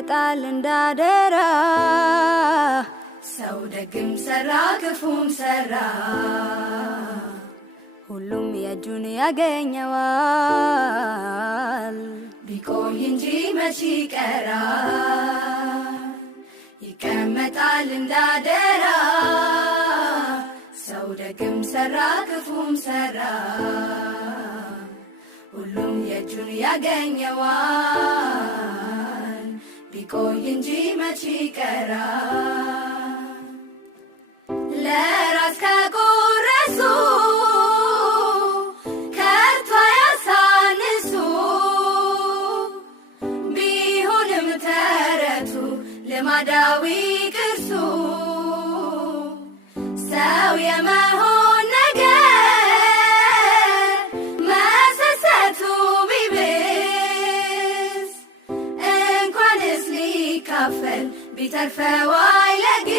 ይቀመጣል እንዳደራ ሰው ደግም ሰራ ክፉም ሰራ ሁሉም የእጁን ያገኘዋል ቢቆይ እንጂ መች ይቀራል ይቀመጣል እንዳደራ ሰው ደግም ሰራ ክፉም ሰራ ሁሉም የእጁን ያገኘዋል ቢቆይ እንጂ መች ይቀራል ለራስ ከቆረሱ ከቶ ያሳንሱ ቢሆንም ተረቱ ልማዳዊ ቅርሱ ሰው የመሆን ነገር መሰሰቱ ቢብስ እንኳንስ ሊካፈል ቢተርፈው አይለግስ